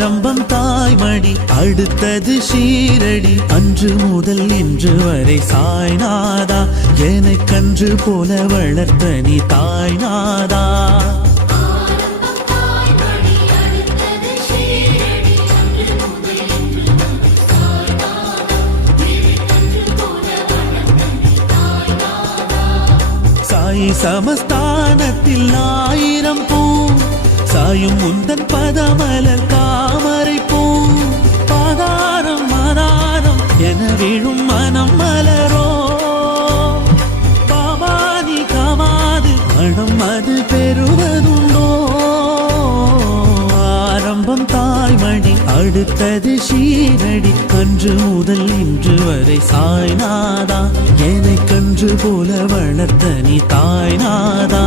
ஆரம்பம் தாய்மடி, அடுத்தது ஷீரடி. அன்று முதல் இன்று வரை சாய்நாதா, எனக்கன்று போல வளர்த்த நீ தாய்நாதா. சாயி சமஸ்தானத்தில் 1000 பூ சாயும் உந்தன் பதமலர் தாமரை பூ. பாதாரம் மதாரம் என விழும் மனம் மலரோ, பாபாதி காமாது மனம் அது பெறுவதுண்டோ. ஆரம்பம் தாய்மடி, அடுத்தது ஷீரடி. அன்று முதல் இன்று வரை சாய்நாதா, எனக்கன்று போல வளர்த்த நீ தாய்நாதா.